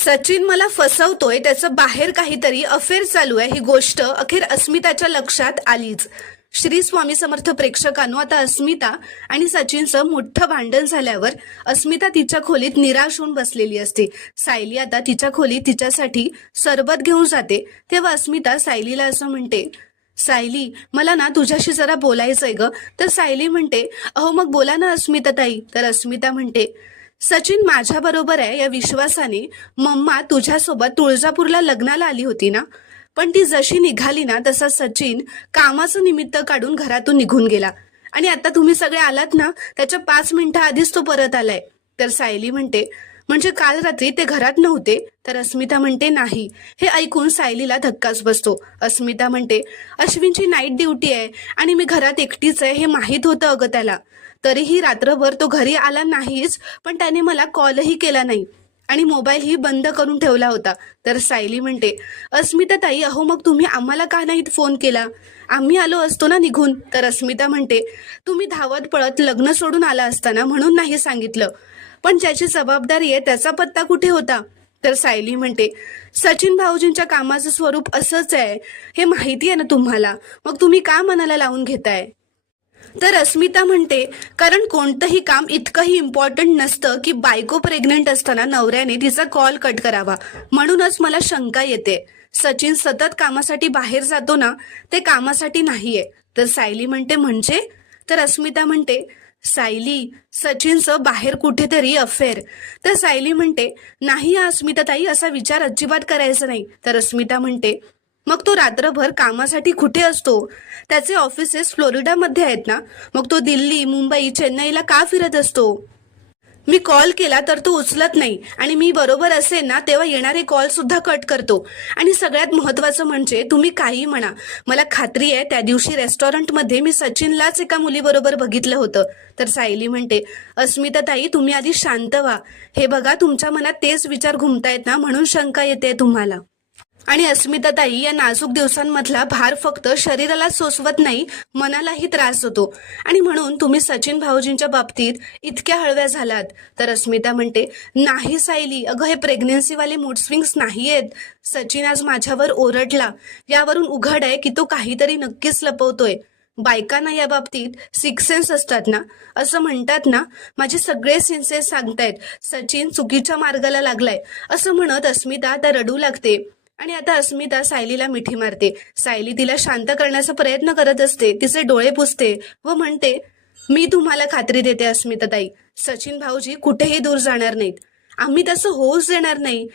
सचिन मला फसवतोय, त्याचं बाहेर काहीतरी अफेअर चालू आहे, ही गोष्ट अखेर अस्मिताच्या लक्षात आलीच. श्री स्वामी समर्थ प्रेक्षकांनो, आता अस्मिता आणि सचिनचं मोठं भांडण झाल्यावर अस्मिता तिच्या खोलीत निराश होऊन बसलेली असते. सायली आता तिच्या खोलीत तिच्यासाठी सरबत घेऊन जाते. तेव्हा अस्मिता सायलीला असं म्हणते, सायली मला ना तुझ्याशी जरा बोलायचंय ग. तर सायली म्हणते, अहो मग बोला ना अस्मिता ताई. तर अस्मिता म्हणते, सचिन माझ्या बरोबर आहे या विश्वासाने मम्मा तुझ्यासोबत तुळजापूरला लग्नाला आली होती ना. पण ती जशी निघाली ना तसा सचिन कामाचं निमित्त काढून घरातून निघून गेला. आणि आता तुम्ही सगळे आलात ना त्याच्या 5 मिनिटं आधीच तो परत आलाय. तर सायली म्हणते, म्हणजे काल रात्री ते घरात नव्हते. तर अस्मिता म्हणते नाही. हे ऐकून सायलीला धक्काच बसतो. अस्मिता म्हणते, अश्विनची नाईट ड्युटी आहे आणि मी घरात एकटीच आहे हे माहीत होतं अगं त्याला. तरीही रात्रभर तो घरी आला नाहीच, पण त्याने मला कॉलही केला नाही आणि मोबाईलही बंद करून ठेवला होता. तर सायली म्हणते, अस्मिता ताई अहो मग तुम्ही आम्हाला का नाही फोन केला, आम्ही आलो असतो ना निघून. तर अस्मिता म्हणते, तुम्ही धावत पळत लग्न सोडून आला असताना म्हणून नाही सांगितलं, पण ज्याची जबाबदारी आहे त्याचा पत्ता कुठे होता. तर सायली म्हणते, सचिन भाऊजींच्या कामाचं स्वरूप असंच आहे हे माहिती आहे ना तुम्हाला, मग तुम्ही का मनाला लावून घेताय. तर अस्मिता म्हणते, कारण कोणतंही काम इतकंही इम्पॉर्टंट नसतं की बायको प्रेग्नंट असताना नवऱ्याने तिचा कॉल कट करावा. म्हणूनच मला शंका येते. सचिन सतत कामासाठी बाहेर जातो ना, ते कामासाठी नाहीये. तर सायली म्हणते, म्हणजे. तर अस्मिता म्हणते, सायली सचिनचं बाहेर कुठेतरी अफेअर. तर सायली म्हणते, नाही अस्मिता ताई असा विचार अजिबात करायचा नाही. तर अस्मिता म्हणते, मग तो रात्रभर कामासाठी कुठे असतो, त्याचे ऑफिसेस फ्लोरिडामध्ये आहेत ना, मग तो दिल्ली मुंबई चेन्नईला का फिरत असतो. मी कॉल केला तर तो उचलत नाही आणि मी बरोबर असेल ना तेव्हा येणारे कॉल सुद्धा कट करतो. आणि सगळ्यात महत्वाचं म्हणजे तुम्ही काही म्हणा, मला खात्री आहे त्या दिवशी रेस्टॉरंटमध्ये मी सचिनलाच एका मुलीबरोबर बघितलं होतं. तर सायली म्हणते, अस्मिता ताई तुम्ही आधी शांत व्हा. हे बघा तुमच्या मनात तेच विचार घुमतायत ना, म्हणून शंका येते तुम्हाला. आणि अस्मिता ताई या नाजूक दिवसांमधला भार फक्त शरीराला सोसवत नाही, मनालाही त्रास होतो. आणि म्हणून तुम्ही सचिन भाऊजींच्या बाबतीत इतक्या हळव्या झालात. तर अस्मिता म्हणते, नाही सायली अगं हे प्रेग्नेन्सीवाले मूड स्विंग्स नाहीयेत. सचिन आज माझ्यावर ओरडला, यावरून उघड आहे की तो काहीतरी नक्कीच लपवतोय. बायकांना या बाबतीत 6 सेन्स असतात ना, असं म्हणतात ना, माझे सगळे सेन्सेस सांगतायत सचिन चुकीच्या मार्गाला लागलाय. असं म्हणत अस्मिता आता रडू लागते. आणि आता अस्मिता सायलीला मिठी मारते. सायली तिला शांत करण्याचा प्रयत्न करत असते, तिचे डोळे पुसते व म्हणते, मी तुम्हाला खात्री देते अस्मिता ताई, सचिन भाऊजी कुठेही दूर जाणार नाहीत. आम्ही तसं होऊच देणार नाही.